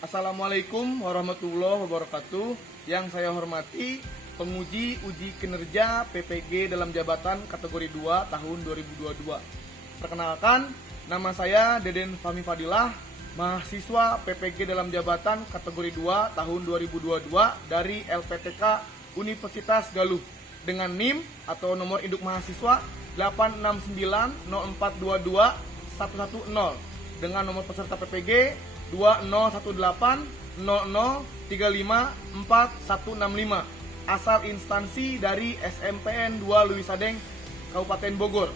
Assalamualaikum warahmatullahi wabarakatuh. Yang saya hormati penguji uji kinerja PPG dalam jabatan kategori 2 tahun 2022. Perkenalkan, nama saya Deden Fahmi Fadilah, mahasiswa PPG dalam jabatan kategori 2 tahun 2022 dari LPTK Universitas Galuh dengan NIM atau nomor induk mahasiswa 8690422 dengan nomor peserta PPG 201800354165 asal instansi dari SMPN 2 Leuwi Sadeng Kabupaten Bogor.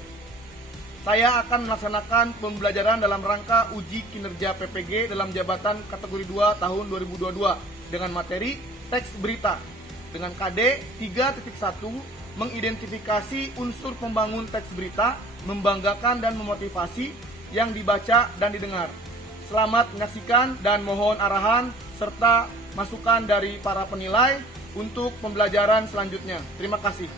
Saya akan melaksanakan pembelajaran dalam rangka uji kinerja PPG dalam jabatan kategori 2 tahun 2022 dengan materi teks berita dengan KD 3.1 mengidentifikasi unsur pembangun teks berita, membanggakan dan memotivasi yang dibaca dan didengar. Selamat menyaksikan dan mohon arahan serta masukan dari para penilai untuk pembelajaran selanjutnya. Terima kasih.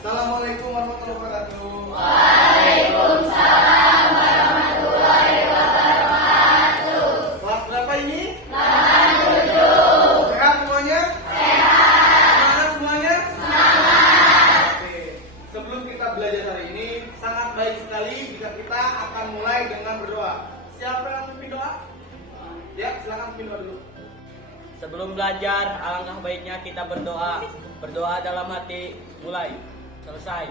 Assalamualaikum warahmatullahi wabarakatuh. Waalaikumsalam warahmatullahi wabarakatuh. Kelas berapa ini? 87. Sehat semuanya? Sehat. Semangat semuanya? Semangat. Oke. Sebelum kita belajar hari ini, sangat baik sekali jika kita akan mulai dengan berdoa. Siapa yang memimpin doa? Ya, silakan pimpin doa dulu. Sebelum belajar, alangkah baiknya kita berdoa. Berdoa dalam hati, mulai. Selesai.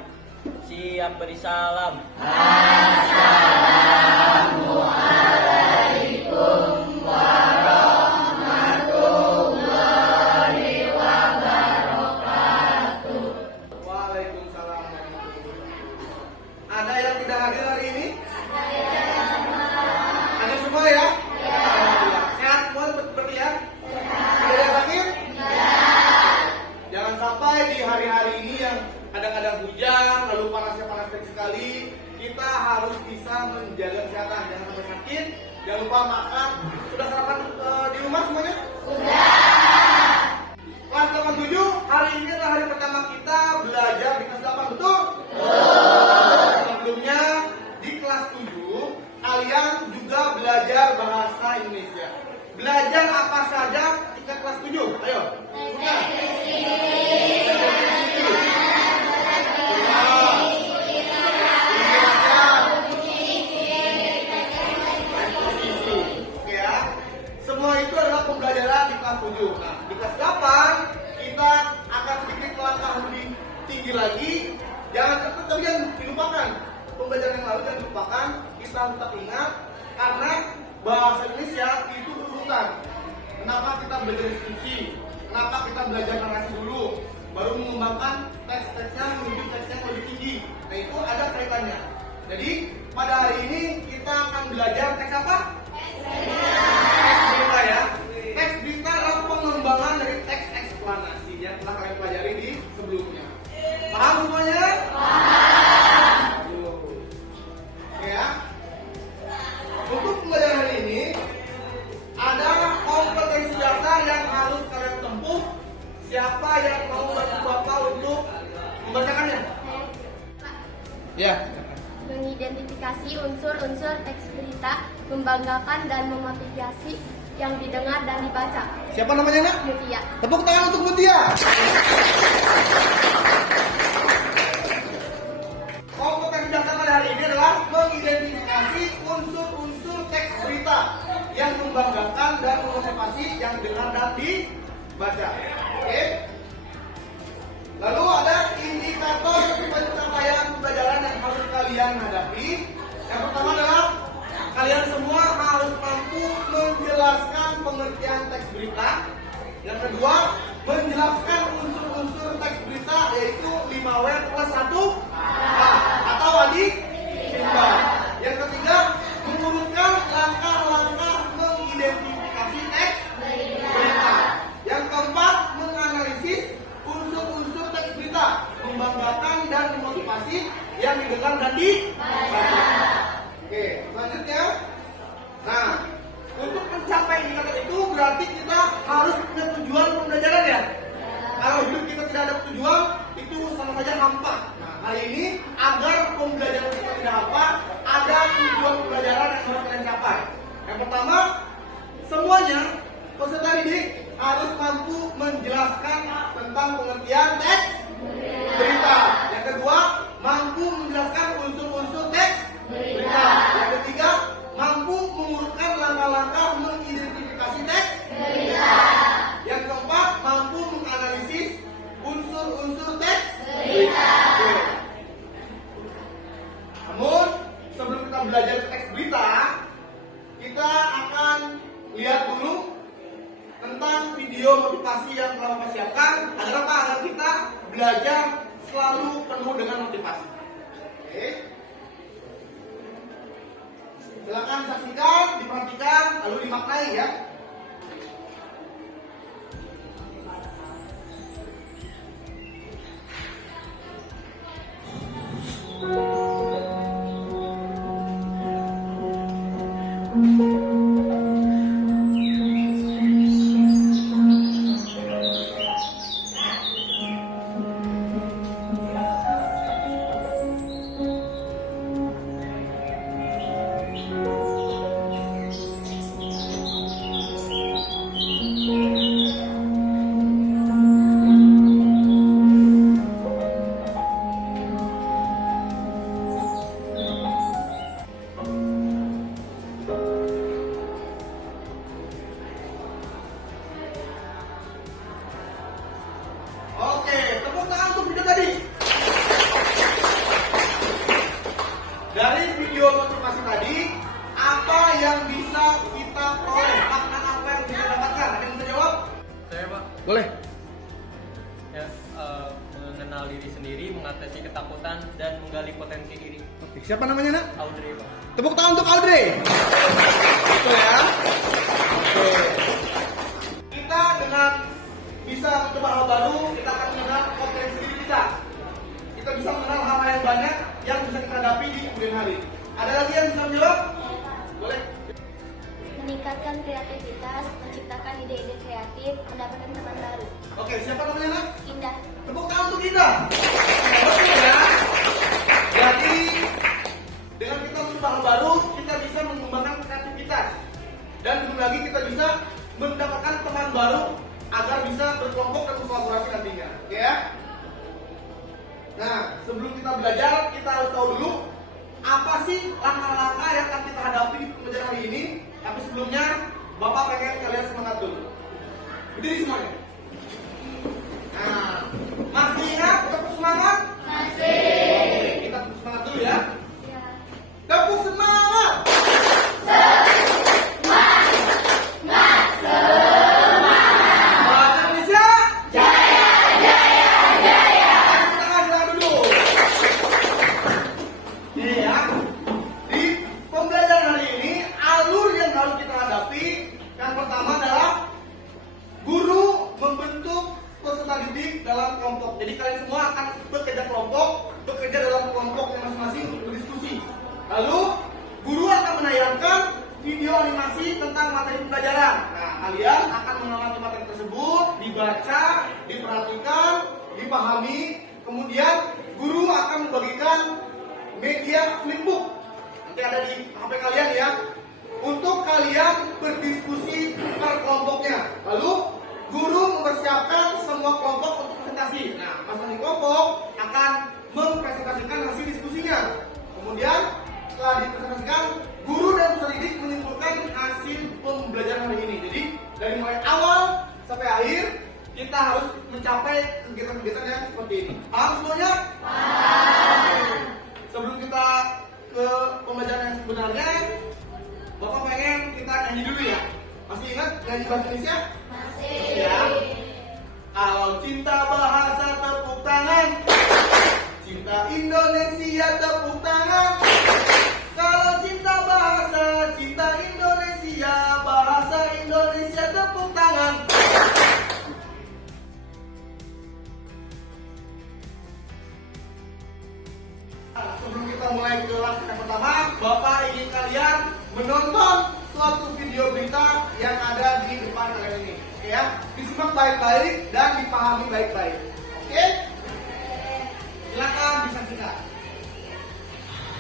Siap beri salam. Assalamualaikum warahmatullahi wabarakatuh. Waalaikumsalam warahmatullahi wabarakatuh. Ada yang tidak hadir hari ini? Ada semua ya? Alhamdulillah. Sehat semua seperti ya? Tidak ada yang sakit? Jangan sampai di hari-hari ini yang kadang-kadang hujan, lalu panasnya panas sekali, kita harus bisa menjaga kesehatan, jangan sampai sakit. Jangan lupa makan. Sudah sarapan di rumah semuanya? Sudah. Kelas 87, hari ini adalah hari pertama kita belajar di kelas 8, betul? Sebelumnya di kelas 7, kalian juga belajar bahasa Indonesia. Belajar apa saja ketika kelas 7? Ayo. Semua itu adalah pembelajaran di kelas 7. Nah, di kelas 8 kita akan sedikit melangkah lebih tinggi lagi. Tapi jangan dilupakan pembelajaran yang lalu, jangan dilupakan. Kita harus tetap ingat karena bahasa Indonesia itu berurutan. Kenapa kita belajar deskripsi? Kenapa kita belajar narasi dulu? Baru mengembangkan teks-teksnya menuju teks yang lebih tinggi. Nah, itu ada kaitannya. Jadi pada hari ini kita akan belajar teks apa? Teks berita ya. Teks berita adalah pengembangan dari teks eksplanasi yang telah kalian pelajari di sebelumnya. Paham semuanya? Paham. Oke ya. Untuk pembelajaran hari ini ada kompetensi dasar yang harus kalian tempuh. Siapa yang mau bantu Bapak untuk membacakannya? Ya. Mengidentifikasi unsur-unsur teks berita, membanggakan dan memotivasi yang didengar dan dibaca. Siapa namanya, Nak? Mutia. Tepuk tangan untuk Mutia. Kompetensi dasar pada hari ini adalah mengidentifikasi unsur-unsur teks berita yang membanggakan dan memotivasi yang didengar dan dibaca. Oke? Lalu ada indikator pencapaian pembelajaran yang harus kalian hadapi. Yang pertama adalah kalian semua harus mampu menjelaskan pengertian teks berita. Yang kedua, menjelaskan unsur-unsur teks berita yaitu 5W plus 1H atau adik timbang. Yang ketiga, mengurutkan langkah-langkah mengidentifikasi teks berita. didengar dan dibaca. Oke, selanjutnya. Nah, untuk mencapai indikator itu berarti kita harus punya tujuan pembelajaran ya. Kalau hidup kita tidak ada tujuan, itu sama saja hampa. Nah, hari ini agar pembelajaran kita tidak hampa, ada tujuan pembelajaran yang harus kalian capai. Yang pertama, semuanya peserta didik harus mampu menjelaskan tentang pengertian teks berita. Yang kedua, mampu menjelaskan unsur-unsur teks berita. Yang ketiga, mampu mengurutkan langkah-langkah mengidentifikasi teks berita. Yang keempat, mampu menganalisis unsur-unsur teks berita. Oke. Namun, sebelum kita belajar teks berita, kita akan lihat dulu tentang video motivasi yang telah Bapak siapkan. Agar apa? Agar kita belajar selalu penuh dengan motivasi. Oke. Silakan saksikan, diperhatikan, lalu dimaknai ya. Oke, tepuk tangan untuk video tadi. Dari video motivasi tadi, apa yang bisa kita peroleh? Makna apa yang bisa dapatkan? Ada yang bisa jawab? Saya Pak, Boleh. ya, mengenal diri sendiri, mengatasi ketakutan, dan menggali potensi diri. Oke, siapa namanya nak? Audrey Pak. Tepuk tangan untuk Audrey. Betul ya. Oke. Kita dengan bisa mencoba hal baru, kita akan mengenal potensi diri kita. Kita bisa mengenal hal yang banyak yang bisa kita hadapi di kemudian hari. Ada lagi yang bisa menjawab? Boleh. Meningkatkan kreativitas, menciptakan ide-ide kreatif, mendapatkan teman baru. Oke, siapa namanya nak? Indah. Tepuk tangan untuk kita. Oke ya. Jadi dengan kita mencoba hal baru, kita bisa mengembangkan kreativitas. Dan belum lagi kita bisa mendapatkan teman baru agar bisa berkelompok dan berkolaborasi nantinya. Oke ya. Nah, sebelum kita belajar, kita harus tahu dulu apa sih langkah-langkah yang akan kita hadapi di pembelajaran hari ini. Tapi sebelumnya, Bapak pengen kalian semangat dulu. Berdiri semuanya. Nah, masih ingat tepuk semangat? Masih. Kita tepuk semangat dulu ya. Ya. Tepuk semangat. Bahasa Indonesia. Tepuk tangan selang dulu. Nih ya. Di pembelajaran hari ini, alur yang harus kita hadapi yang pertama adalah guru membentuk peserta didik dalam kelompok. Jadi kalian semua akan bekerja kelompok, bekerja dalam kelompoknya masing-masing untuk berdiskusi. Lalu guru akan menayangkan video animasi tentang materi pembelajaran. Nah, kalian akan mengamati materi tersebut, dibaca, diperhatikan, dipahami. Kemudian guru akan membagikan media flipbook. Nanti ada di HP kalian ya. Untuk kalian berdiskusi per kelompoknya. Lalu guru mempersiapkan semua kelompok untuk presentasi. Nah, masing-masing kelompok akan mempresentasikan hasil diskusinya. Kemudian setelah dipresentasikan, guru dan peserta didik menyimpulkan hasil pembelajaran hari ini. Jadi dari mulai awal sampai akhir kita harus mencapai kegiatan-kegiatan yang seperti ini. Paham semuanya? Paham. Sebelum kita ke pembelajaran yang sebenarnya, Bapak pengen kita nyanyi dulu ya. Masih ingat nyanyi bahasa Indonesia? Masih. Ya. Kalau cinta bahasa tepuk tangan. Cinta Indonesia tepuk tangan. Kalau cinta Indonesia, bahasa Indonesia tepuk tangan. Sebelum mulai ke langkah yang pertama, Bapak ingin kalian menonton suatu video berita yang ada di depan kalian ini. Oke ya, disimak baik-baik dan dipahami baik-baik. Oke? Silakan disaksikan.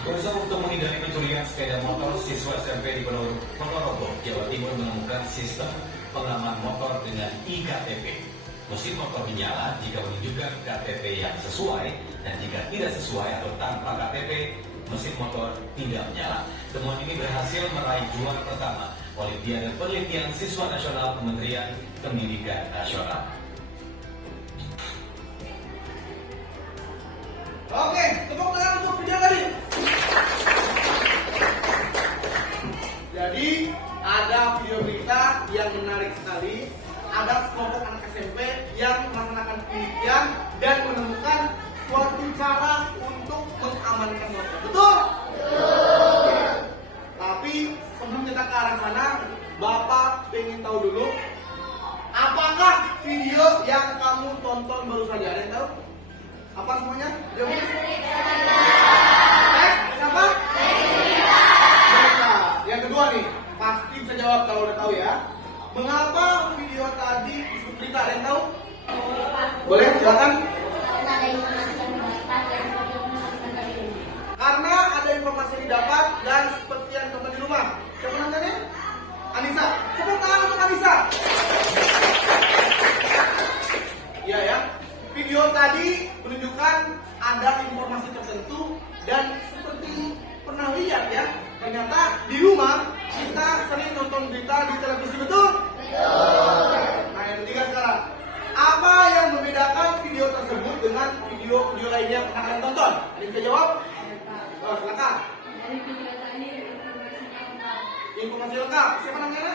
Berusaha untuk menghindari pencurian sepeda motor, siswa SMP di Ponorogo, Jawa Timur menemukan sistem pengaman motor dengan iKTP. Mesin motor dinyala jika menunjukkan KTP yang sesuai, dan jika tidak sesuai atau tanpa KTP, mesin motor tidak menyala. Temuan ini berhasil meraih juara pertama Olimpiade Penelitian Siswa Nasional Kementerian Pendidikan Nasional. Oke, tepuk tangan untuk video tadi. Jadi ada video berita yang menarik sekali. Ada sekelompok anak SMP yang melaksanakan penelitian dan menemukan suatu cara untuk mengamankan motor. Betul? Betul. Tapi sebelum kita ke arah sana, Bapak ingin tahu dulu, apakah video yang kamu tonton baru saja? Ada yang tahu? Apa semuanya? Jawabnya? Siapa? Yang kedua nih, pasti bisa jawab kalau udah tahu ya. Mengapa video tadi disebut berita? Ada yang tahu? Boleh, silakan. Karena ada informasi yang didapat dan seperti yang tonton di rumah. Siapa namanya? Anissa. Tepuk tangan untuk Anissa. Iya ya. Video tadi menunjukkan ada informasi tertentu dan seperti pernah lihat ya, ternyata di rumah kita sering nonton berita di televisi, betul? Betul. Nah yang ketiga sekarang, apa yang membedakan video tersebut dengan video-video lainnya yang pernah kalian tonton? Ada yang bisa jawab? Oh, silakan. Informasi lengkap. Siapa namanya?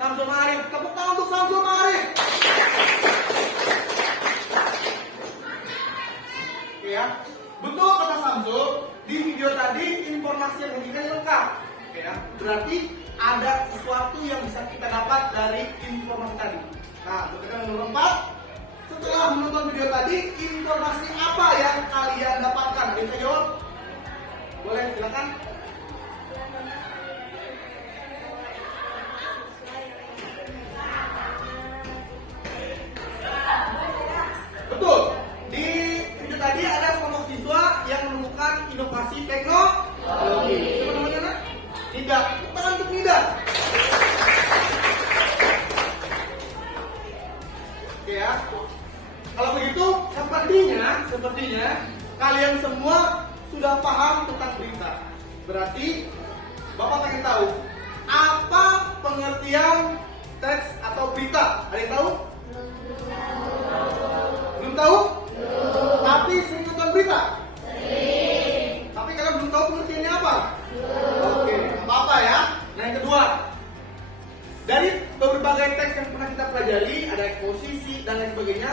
Samsul Ma'arif. Tepuk tangan untuk Samsul Ma'arif. Oke ya. Betul kata Samsul, di video tadi informasi yang diberikan lengkap. Oke ya. Berarti ada sesuatu yang bisa kita dapat dari informasi tadi. Nah, pertanyaan nomor 4. Setelah menonton video tadi, informasi apa yang kalian dapatkan? Bisa jawab? Boleh, silakan. Betul. Di video tadi ada kelompok siswa yang menemukan inovasi teknologi. Siapa namanya, Nak? Nida. Tangan untuk Nida. Oke ya. Kalau begitu, sepertinya kalian semua sudah paham tentang berita. Berarti Bapak pengen tahu apa pengertian teks atau berita? Ada yang tahu? Belum tahu? Tapi sering nonton berita? Tapi kalian belum tahu pengertiannya apa? Oke, apa ya? Nah yang kedua, dari berbagai teks yang pernah kita pelajari, ada eksposisi dan lain sebagainya.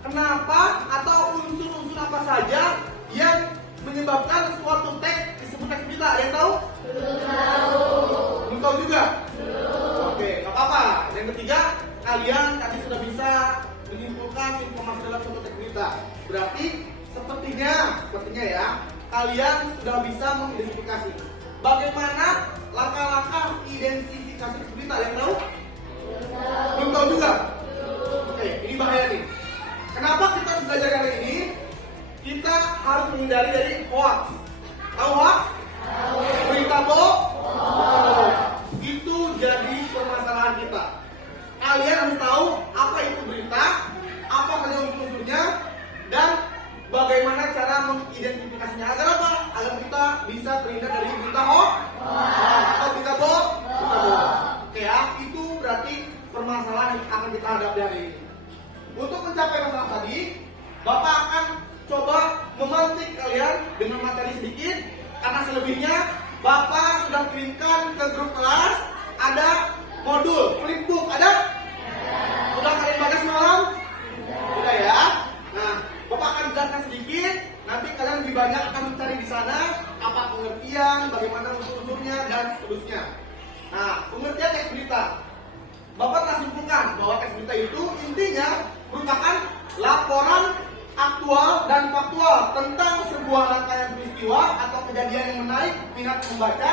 Kenapa atau unsur-unsur apa saja yang menyebabkan suatu teks disebut teks berita? Ada yang tahu? Belum tahu juga? Oke, nggak apa-apa. Yang ketiga, kalian tadi sudah bisa menyimpulkan informasi dalam suatu teks berita. Berarti sepertinya ya, kalian sudah bisa mengidentifikasi bagaimana langkah-langkah identifikasi teks berita. Ada yang tahu? Belum tahu juga? Oke, ini bahaya nih. Kenapa kita harus belajar kali ini? Kita harus menghindari dari hoax. Tahu hoax? Berita bohong. Itu jadi permasalahan kita. Kalian harus tahu apa itu berita, apa saja unsur-unsurnya, dan bagaimana cara mengidentifikasinya. Agar apa? Agar kita bisa terhindar dari berita hoax atau berita bohong. Oke ya, itu berarti permasalahan yang akan kita hadapi hari ini. Untuk mencapai masalah tadi, Bapak akan coba memantik kalian dengan materi sedikit, karena selebihnya Bapak sudah kirimkan ke grup kelas. Ada modul flipbook, ada? Sudah kalian baca semalam? Sudah ya? Nah, Bapak akan jelaskan sedikit. Nanti kalian lebih banyak akan mencari di sana apa pengertian, bagaimana unsur-unsurnya dan seterusnya. Nah, pengertian teks berita. Bapak telah simpulkan bahwa teks berita itu intinya merupakan laporan aktual aktual dan faktual tentang sebuah rangkaian peristiwa atau kejadian yang menarik minat membaca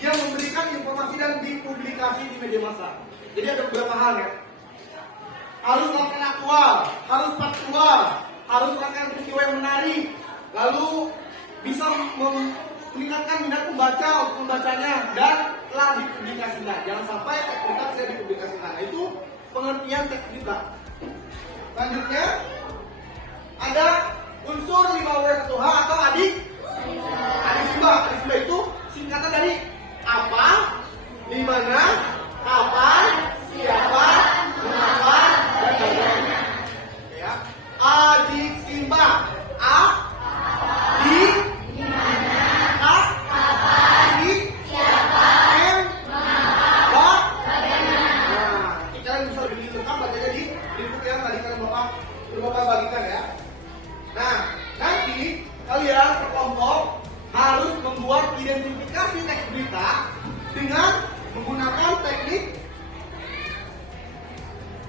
yang memberikan informasi dan dipublikasi di media massa. Jadi ada beberapa hal ya. Harus rangkaian aktual, harus faktual, harus rangkaian peristiwa yang menarik, lalu bisa meningkatkan minat pembaca untuk membacanya dan telah dipublikasikan. Jangan sampai teks berita tidak dipublikasikan. Nah, itu pengertian teks berita. Selanjutnya ada unsur 5W1H atau adik simba. Adik simba itu singkatan dari apa, di mana, kapan, siapa, mengapa, dan bagaimana. Ya. Adik simba. A, di, mana, ka, kapan, si, siapa, M, mengapa, bagaimana. Nah, kalian bisa lebih lengkap bacanya di buku yang tadi kalian Bapak bagikan ya. Nah, nanti kalian berkelompok harus membuat identifikasi teks berita dengan menggunakan teknik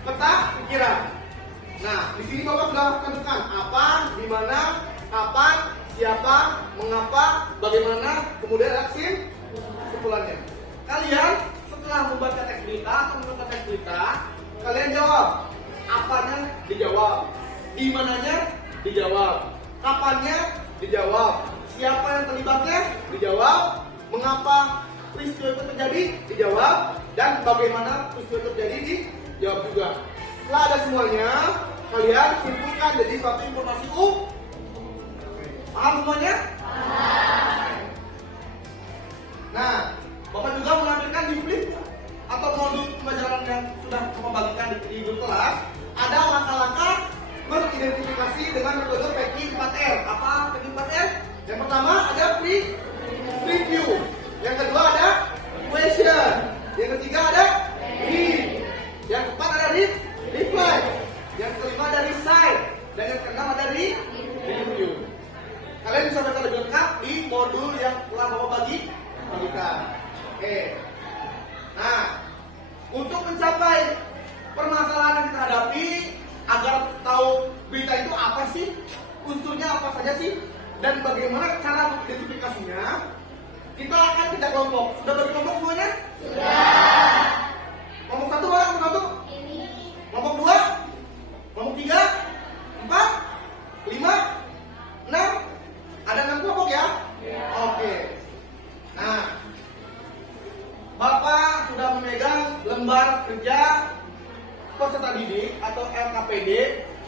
peta pikiran. Nah, di sini Bapak sudah tentukan apa, di mana, kapan, siapa, mengapa, bagaimana, kemudian kesimpulannya. Kalian setelah membaca teks berita atau menonton teks berita, kalian jawab. Apanya dijawab, di mananya dijawab, kapannya dijawab, siapa yang terlibatnya dijawab, mengapa peristiwa itu terjadi dijawab, dan bagaimana peristiwa itu terjadi dijawab juga. Setelah ada semuanya, kalian simpulkan jadi suatu informasi paham semuanya? Nah, Bapak juga menampilkan di flip atau modul pembelajaran yang sudah Bapak bagikan di grup kelas. Ada langkah-langkah mengidentifikasi dengan metode packing 4R. Apa packing 4R? Yang pertama ada preview. Yang kedua ada question. Yang ketiga ada read. Yang keempat ada reflect. Yang kelima ada recite. Dan yang keenam ada review. Kalian bisa baca lebih lengkap di modul yang telah Bapak bagikan. Oke. Nah, untuk mencapai permasalahan yang kita hadapi, agar tahu berita itu apa sih, unsurnya apa saja sih, dan bagaimana cara mengidentifikasinya, kita akan kerja kelompok. Sudah bagi kelompok semuanya? Sudah. Kelompok 1 mana? Kelompok 1? Kelompok 2? Kelompok 3? 4? 5? 6? Ada 6 kelompok ya? Oke. Nah, Bapak sudah memegang lembar kerja peserta didik atau LKPD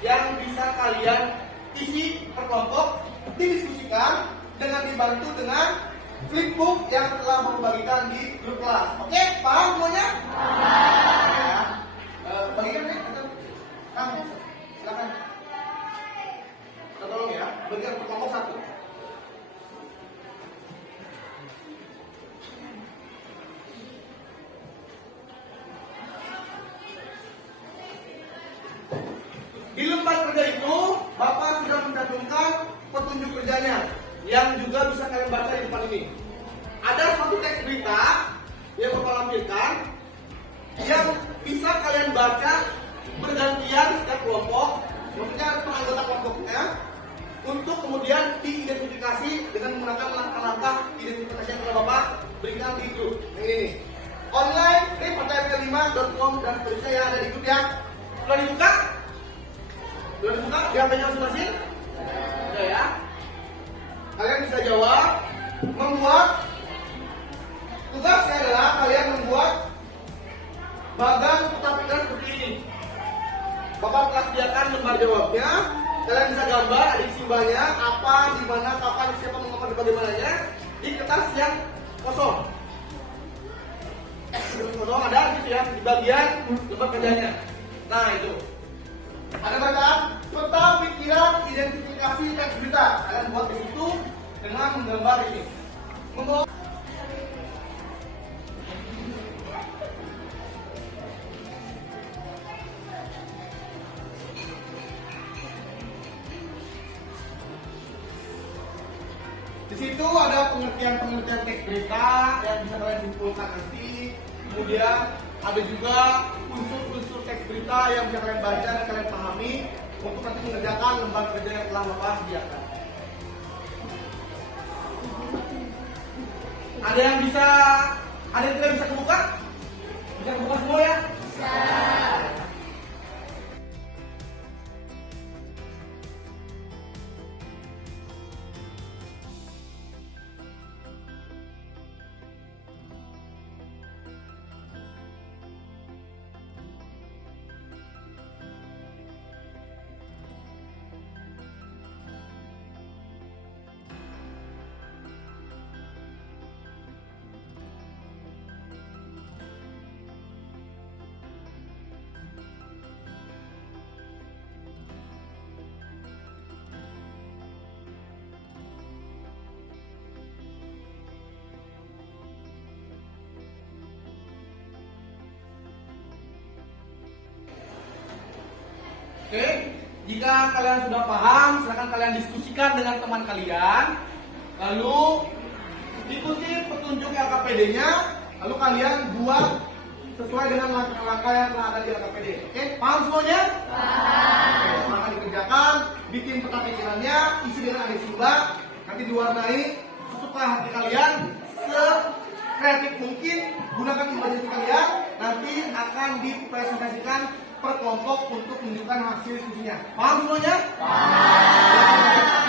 yang bisa kalian isi per kelompok, didiskusikan dengan dibantu dengan flipbook yang telah membagikan di grup kelas. Oke, paham semuanya? Paham. Ya. Bagikan ya, kamu silakan. Kita tolong ya, bagikan per kelompok 1. Di lembar kerja itu, Bapak sudah mencantumkan petunjuk kerjanya yang juga bisa kalian baca di depan ini. Ada satu teks berita yang Bapak lampirkan yang bisa kalian baca bergantian setiap kelompok, maksudnya per anggota kelompoknya, untuk kemudian diidentifikasi dengan menggunakan langkah-langkah identifikasi yang telah Bapak berikan di grup. Yang ini nih. Online, free.5.com dan seterusnya yang ada di grup ya. Sudah dibuka? Sudah dibuka di HP-nya masing-masing? Sudah ya. Kalian bisa jawab. Membuat tugasnya adalah kalian membuat bagan peta pikiran seperti ini. Bapak telah sediakan lembar jawabnya. Kalian bisa gambar adik simbanya, apa, di mana, kapan, siapa, mengapa, dan bagaimananya di kertas yang kosong. Kosong ada di situ ya, di bagian lembar kerjanya. Nah itu. Ada bacaan peta pikiran identifikasi teks berita. Kalian buat di situ dengan menggambar ini. Di situ ada pengertian teks berita yang bisa kalian simpulkan nanti. Kemudian ada juga unsur-unsur teks berita yang bisa kalian baca dan kalian pahami. untuk nanti mengerjakan lembar kerja yang telah Bapak sediakan. Ada yang tidak bisa kebuka? Bisa kebuka semua ya? Oke, jika kalian sudah paham, silakan kalian diskusikan dengan teman kalian. Lalu ikuti petunjuk LKPD-nya, lalu kalian buat sesuai dengan langkah-langkah yang telah ada di LKPD. Oke, paham semuanya? Paham. Maka dikerjakan, bikin peta pikirannya, isi dengan adik sumba, nanti diwarnai sesuka hati kalian, sekreatif mungkin, gunakan imajinasi kalian, nanti akan dipresentasikan per kelompok untuk menunjukkan hasil diskusinya. Paham semuanya? Paham.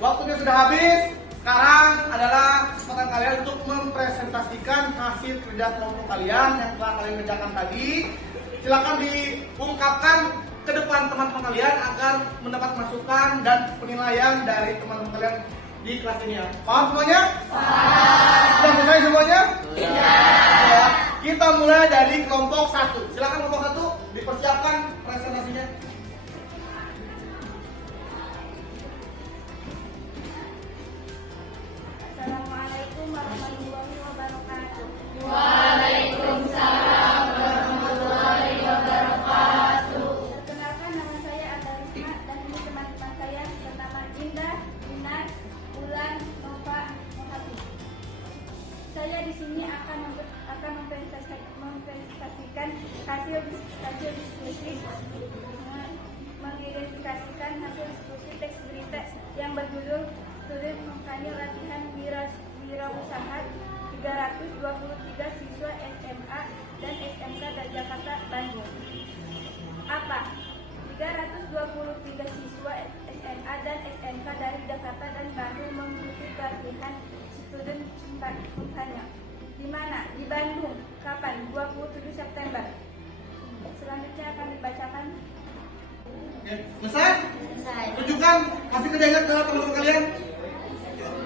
waktunya sudah habis. Sekarang adalah kesempatan kalian untuk mempresentasikan hasil kerja kelompok kalian yang telah kalian kerjakan tadi. Silakan diungkapkan ke depan teman-teman kalian agar mendapat masukan dan penilaian dari teman-teman kalian di kelas ini ya. Paham semuanya? Paham. Sudah selesai semuanya? Iya. Ya. Kita mulai dari kelompok 1. Silakan kelompok 1 dipersiapkan presentasinya. Assalamualaikum warahmatullahi wabarakatuh. Waalaikumsalam warahmatullahi wabarakatuh. Perkenalkan, nama saya Adarisma dan ini teman-teman saya bernama Indah, Dinar, Ulan, Nova, Mohati. Saya di sini akan mempresentasikan hasil diskusi, mengidentifikasikan hasil diskusi teks berita yang berjudul Student Companion Latihan Wirausaha 323 siswa SMA dan SMK dari Jakarta, Bandung. Apa? 323 siswa SMA dan SMK dari Jakarta dan Bandung mengikuti pelatihan Student Companion. Di mana? Di Bandung. Kapan? 27 September. Selanjutnya akan dibacakan. Oke, selesai? Selesai. Tunjukkan hasil kerjanya ke teman-teman kalian.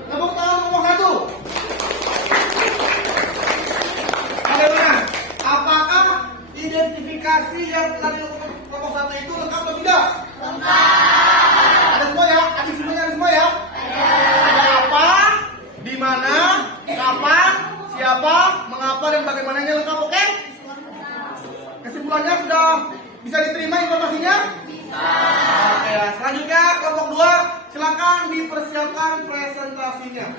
Tepuk tangan kelompok 1. Bagaimana? Apakah identifikasi yang telah dilakukan kelompok 1 itu lengkap atau tidak? Lengkap. Ada semua ya? Adik semuanya ada semua ya? Ada apa? Di mana? Kapan? Siapa? Mengapa? Dan bagaimananya lengkap, oke? Kesimpulannya sudah bisa diterima informasinya? Bisa. Oke ya. Selanjutnya kelompok 2, silakan dipersiapkan presentasinya.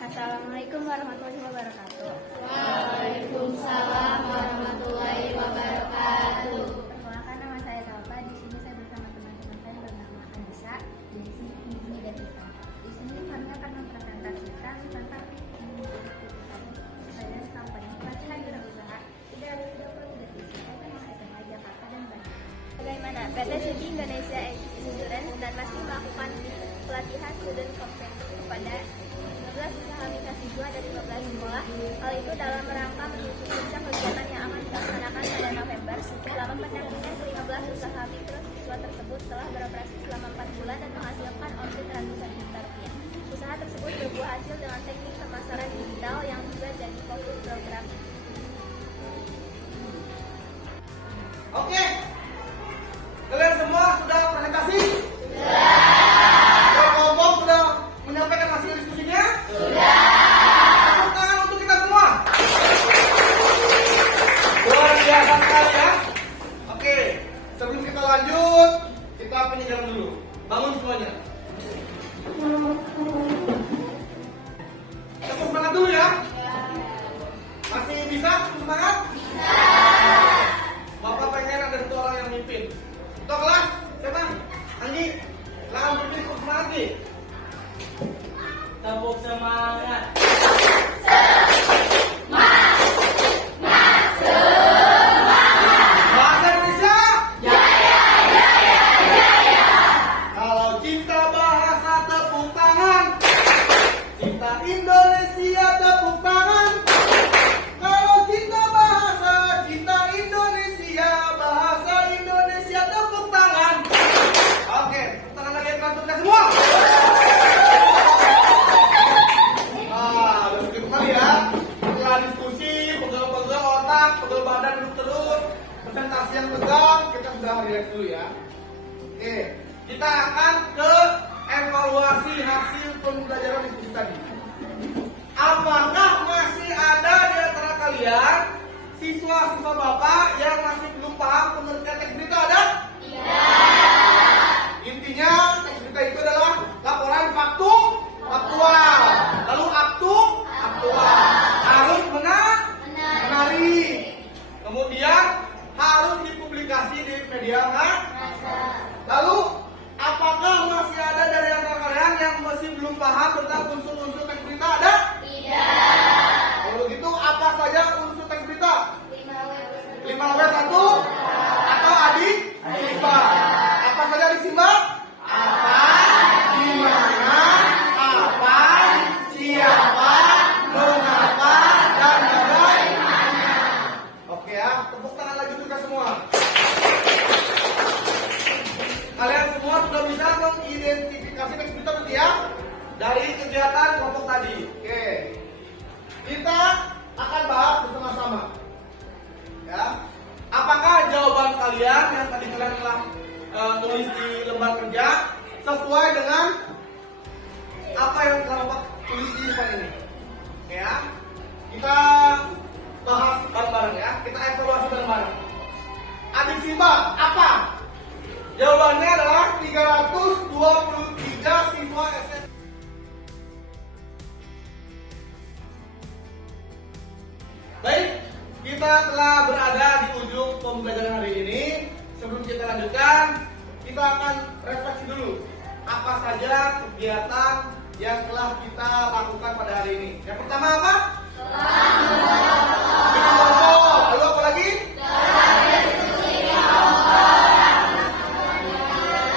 Assalamualaikum warahmatullahi wabarakatuh. Waalaikumsalam warahmatullahi wabarakatuh. Perkenalkan, nama saya Talpa. Di sini saya bersama teman-teman saya bernama Anissa. Di sini ini dan Ita. Di sini kami akan mempresentasikan tentang saya kampanye pelatihan wirausaha 323 SMA Jakarta dan Bandung. Bagaimana? PT Sugi Indonesia Endurance dan masih melakukan pelatihan student companion kepada 15 usaha mitra siswa dari 15 sekolah. Hal itu dalam rangka menuju puncak kegiatan yang akan dilaksanakan pada November. Selama pendampingan, 15 usaha mikro siswa tersebut telah beroperasi selama 4 bulan dan menghasilkan omset ratusan juta rupiah. Usaha tersebut berbuah hasil dengan teknik pemasaran digital yang juga jadi fokus program. Oke. Kalian semua sudah presentasi? Sudah. Kelompok sudah menyampaikan hasil diskusinya? Sudah. Tepuk tangan untuk kita semua. Luar biasa sekali ya. Oke, sebelum kita lanjut, kita penyegaran dulu. Bangun semuanya. Tepuk semangat dulu ya. Masih bisa tepuk semangat? Bisa. Bapak pengen ada 2 orang yang mimpin. Ketua kelas, siapa? Anggi, silakan berdiri tepuk semangat nih. Tepuk semangat. Bahasa Indonesia. Kalau cinta bahasa tepuk tangan. Cinta Indonesia tepuk tangan. Kalau cinta bahasa, cinta Indonesia, bahasa Indonesia tepuk tangan. Oke, tepuk tangan lagi untuk kita semua. Udah segitu kali ya. Setelah diskusi, pegel-pegel otak, pegel badan duduk terus, presentasi yang tegak, kita sudah relax dulu ya. Oke, kita akan ke evaluasi hasil pembelajaran diskusi tadi. Apakah masih ada di antara kalian siswa-siswa Bapak yang masih belum paham pengertian teks berita? Ada? Tidak. Intinya teks berita itu adalah laporan faktual. Lalu aktual. Harus menarik. Kemudian harus dipublikasi di media massa. Lalu apakah masih ada dari antara kalian yang masih belum paham tentang unsur-unsur teks berita? Ada? Tidak. Kalau gitu apa saja unsur teks berita? 5W bareng-bareng. Adik simak apa? Jawabannya adalah 323 siswa SMP. Baik, kita telah berada di ujung pembelajaran hari ini. Sebelum kita lanjutkan, kita akan refleksi dulu apa saja kegiatan yang telah kita lakukan pada hari ini. Yang pertama apa? Bikin kelompok. Lalu apa lagi?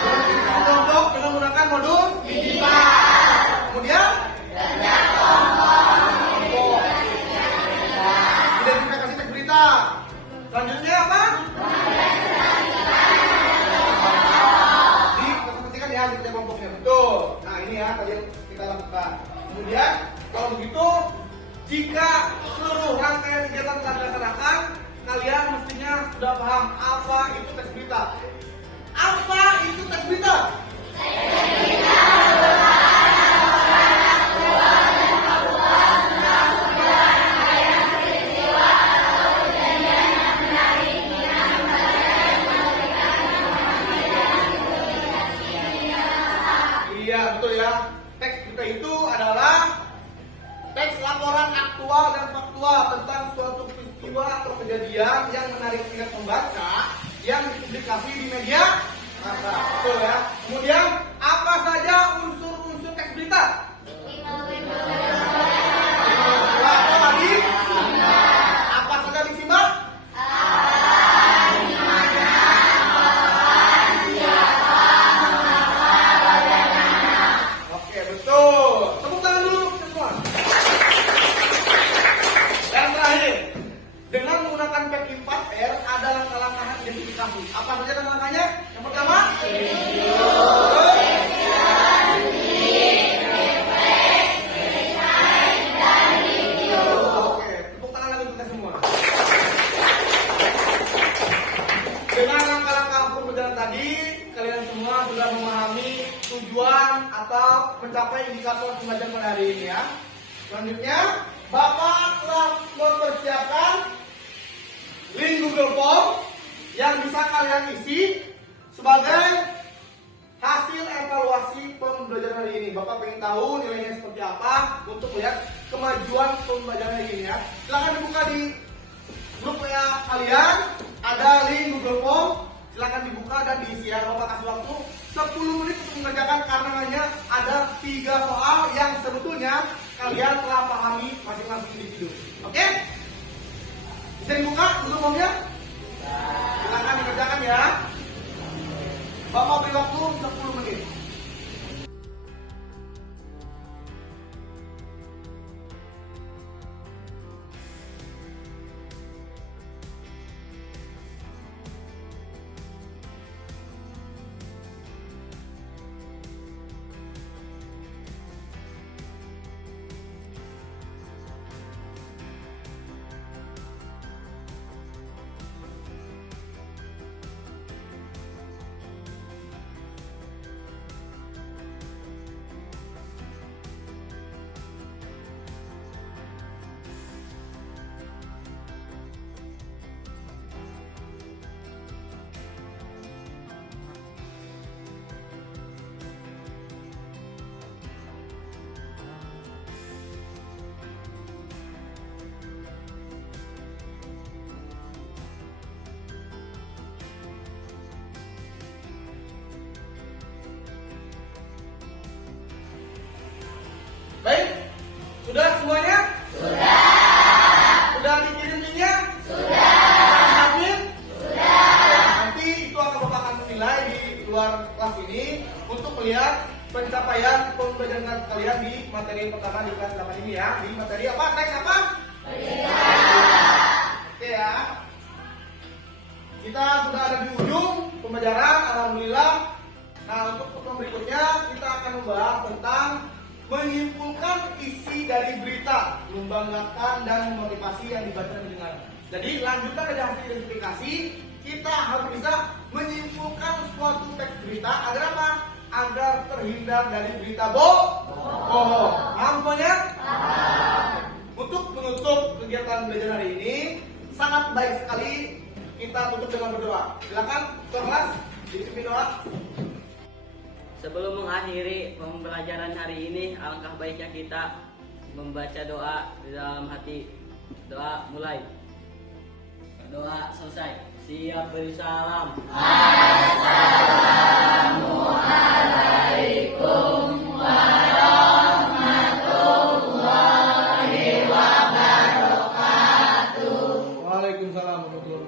Bikin kelompok dengan menggunakan modul digital. Kemudian kelompok. Identifikasi teks berita. Selanjutnya apa? Dipresentasikan ya di setiap kelompoknya. Betul. Nah ini ya tadi yang kita lakukan. Kemudian kalau begitu, jika seluruh rangkaian kegiatan telah dilaksanakan, kalian mestinya sudah paham apa itu teks berita. Apa itu teks berita? Iya betul ya. Teks berita itu adalah teks laporan aktual dan faktual tentang suatu peristiwa atau kejadian yang menarik minat pembaca yang dipublikasi di media massa. Betul ya. Kemudian apa saja unsur-unsur teks berita? Apa tadi? Apa saja disimak? Oke betul. Tepuk tangan dulu semua. Dan terakhir, dengan menggunakan PEK 4R ada langkah-langkah identifikasi. Apa saja langkahnya? Yang pertama, oke, tepuk tangan lagi kita semua. Dengan langkah-langkah pembelajaran tadi, kalian semua sudah memahami tujuan atau mencapai indikator pembelajaran pada hari ini ya. Selanjutnya, Bapak telah mempersiapkan link Google Form yang bisa kalian isi sebagai hasil evaluasi pembelajaran hari ini. Bapak pengen tahu nilainya seperti apa untuk melihat kemajuan pembelajaran hari ini ya. Silahkan dibuka di grup WA kalian, ada link Google Form. Silahkan dibuka dan diisi ya. Bapak kasih waktu 10 menit untuk mengerjakan karena hanya ada 3 soal yang sebetulnya kalian telah pahami masing-masing individu. Oke? Bisa dibuka Google Form-nya? Silahkan dikerjakan ya. Bapak beri waktu 10 menit. Baik, sudah semuanya? Sudah dikirim linknya? Submit? Nanti itu akan Bapak akan menilai di luar kelas ini untuk melihat pencapaian pembelajaran kalian di materi pertama di kelas 8 ini ya. Di materi apa? Teks apa? Oke ya. Kita sudah ada di ujung pembelajaran, alhamdulillah. Nah, untuk pertemuan berikutnya kita akan membahas tentang menyimpulkan isi dari berita, membanggakan dan memotivasi yang dibaca dan didengar. Jadi lanjutan dari hasil identifikasi, kita harus bisa menyimpulkan suatu teks berita agar apa? Agar terhindar dari berita bohong. Paham semuanya? Untuk menutup kegiatan belajar hari ini, sangat baik sekali kita tutup dengan berdoa. Silakan kelas dipimpin doa. Sebelum mengakhiri pembelajaran hari ini, alangkah baiknya kita membaca doa di dalam hati. Doa mulai. Doa selesai. Siap beri salam. Waalaikumsalam warahmatullahi